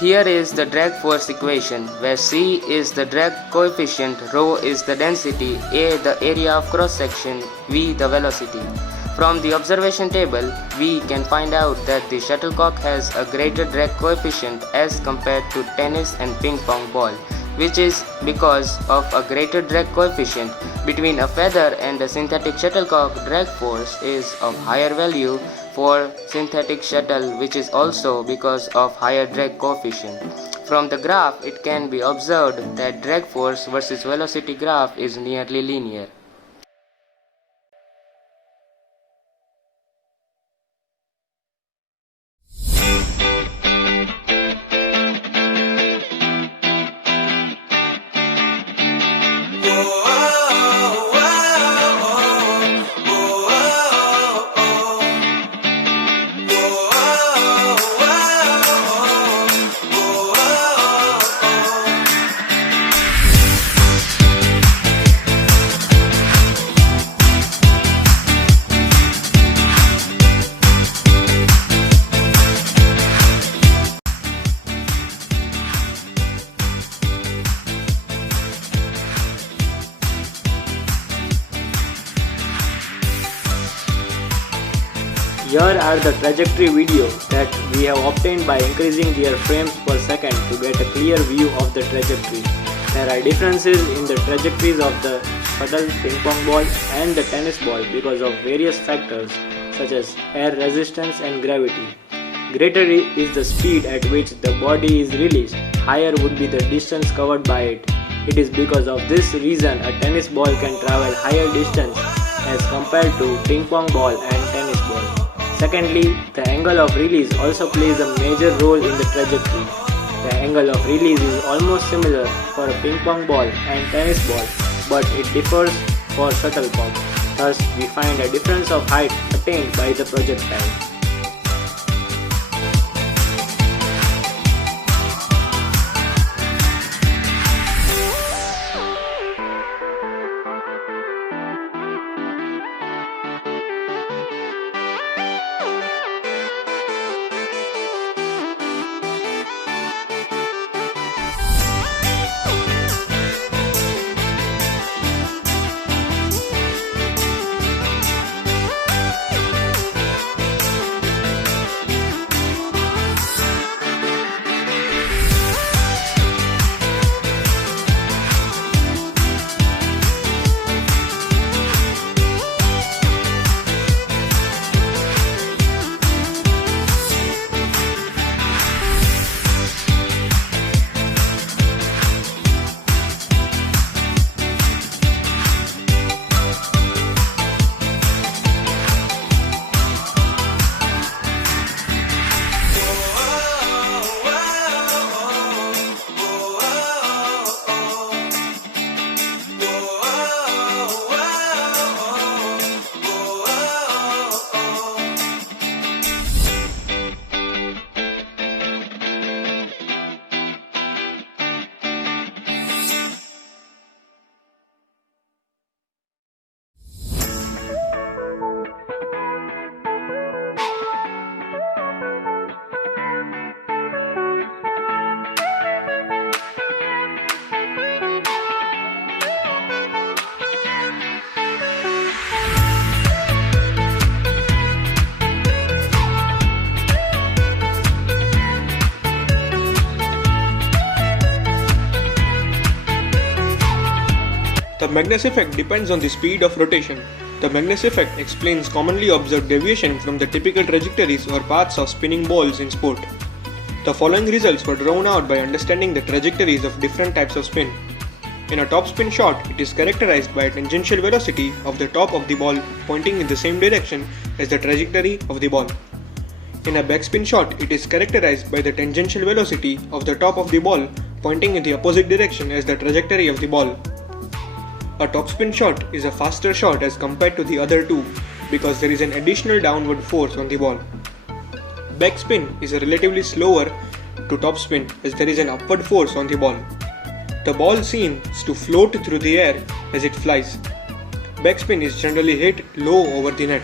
Here is the drag force equation, where C is the drag coefficient, ρ is the density, A the area of cross section, V the velocity. From the observation table, we can find out that the shuttlecock has a greater drag coefficient as compared to tennis and ping pong ball, which is because of a greater drag coefficient between a feather and a synthetic shuttlecock. Drag force is of higher value for synthetic shuttle, which is also because of higher drag coefficient. From the graph, it can be observed that drag force versus velocity graph is nearly linear. Here are the trajectory videos that we have obtained by increasing their frames per second to get a clear view of the trajectory. There are differences in the trajectories of the shuttle, ping pong ball and the tennis ball because of various factors such as air resistance and gravity. Greater is the speed at which the body is released, higher would be the distance covered by it. It is because of this reason a tennis ball can travel higher distance as compared to ping pong ball and tennis ball. Secondly, the angle of release also plays a major role in the trajectory. The angle of release is almost similar for a ping pong ball and tennis ball, but it differs for shuttlecock. Thus, we find a difference of height attained by the projectile. The Magnus effect depends on the speed of rotation. The Magnus effect explains commonly observed deviation from the typical trajectories or paths of spinning balls in sport. The following results were drawn out by understanding the trajectories of different types of spin. In a topspin shot, it is characterized by a tangential velocity of the top of the ball pointing in the same direction as the trajectory of the ball. In a backspin shot, it is characterized by the tangential velocity of the top of the ball pointing in the opposite direction as the trajectory of the ball. A topspin shot is a faster shot as compared to the other two because there is an additional downward force on the ball. Backspin is a relatively slower to topspin as there is an upward force on the ball. The ball seems to float through the air as it flies. Backspin is generally hit low over the net.